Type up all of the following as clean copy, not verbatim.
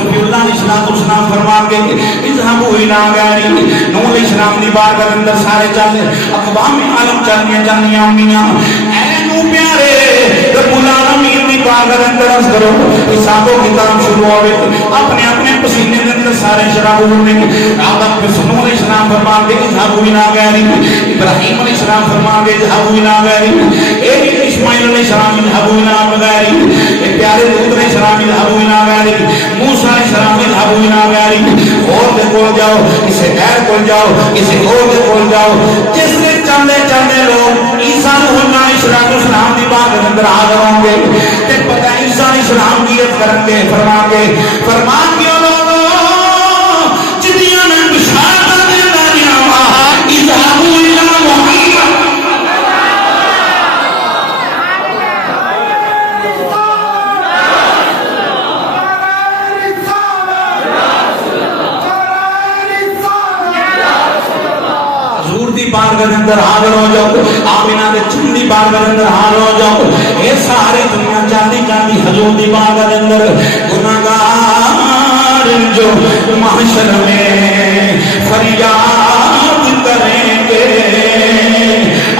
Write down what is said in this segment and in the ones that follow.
صفی اللہ علیہ السلام فرما کے اذهبوا الى غاری نوح علیہ السلام دی بارگاہ اندر سارے چلے اقوام عالم چلنیاں ہوئیاں اے نو پیارے رب العالمین دی بارگاہ اندر عرض کرو حساب و کتاب شروع ہوئے اپنے اپنے پسینے دے اندر سارے شراب ہونے آدم پہ نوح علیہ السلام فرما کے اذهبوا الى غاری ابراہیم علیہ السلام فرما کے اذهبوا الى غاری اسماعیل علیہ السلام اذهبوا الى غاری پیارے لوط علیہ السلام اذهبوا الى غاری موسیٰ علیہ السلام اذهبوا الى غاری اور دے کول جاؤ کسی غیر کول جاؤ کسی اور دے کول جاؤ جس نے چلے لوگ عیسیٰ علیہ السلام دی بات اندر حاضر ہوں گے تے پتہ عیسیٰ علیہ السلام کی عزت کریں گے فرما کے جتیاں نے بشارت دے دانیاں اذهبوا الى محمد بارگاہ اندر حاضر ہو جاؤ آمینہ دے چندی بارگاہ اندر حاضر ہو جاؤ اے سارے دنیا چاندی حضور دی بارگاہ اندر گناہگار جو محشر میں فریاد کریں گے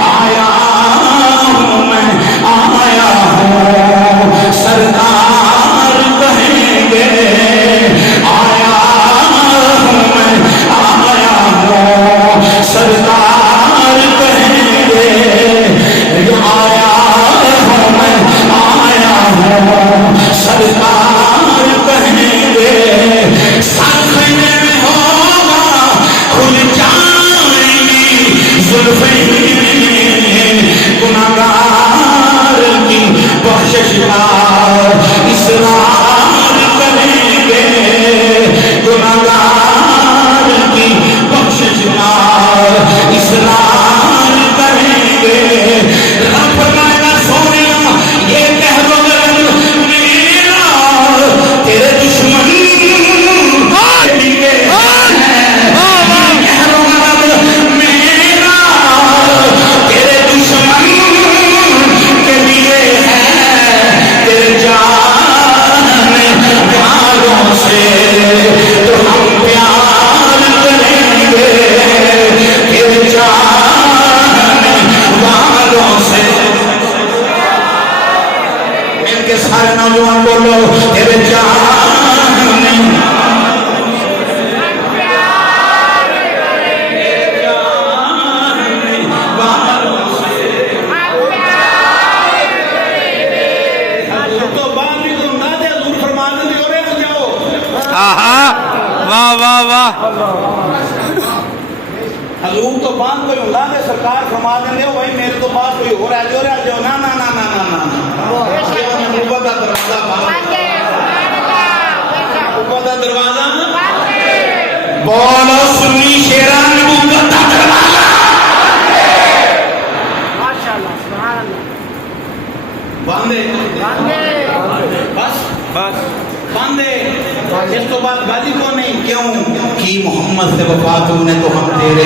آیا ہوں سرکار کہیں گے آیا ہوں سرکار سرکار کہیں گے ساخنے میں ہوگا کھل جائیں گی زلفیں گناہگار کی بخشش کا اصرار کریں گے گناہگار کی بخشش کا اصرار کریں گے رب میرا سونیا یہ کہہ دو سارے نوجوان بولو تیرے حضور تو بات کوئی ہوگا کہ سرکار فرما دیں ہو بھائی میرے تو بات کوئی ہو رہا جو نا نا نا نا نا نا اوپر کا دروازہ اوپر کا دروازہ بولو سنی شیران اوپر کا دروازہ باندھے بس باندھے اس تو بعد گالی کو نہیں کیوں کی محمد سے وفات ہونے تو ہم تیرے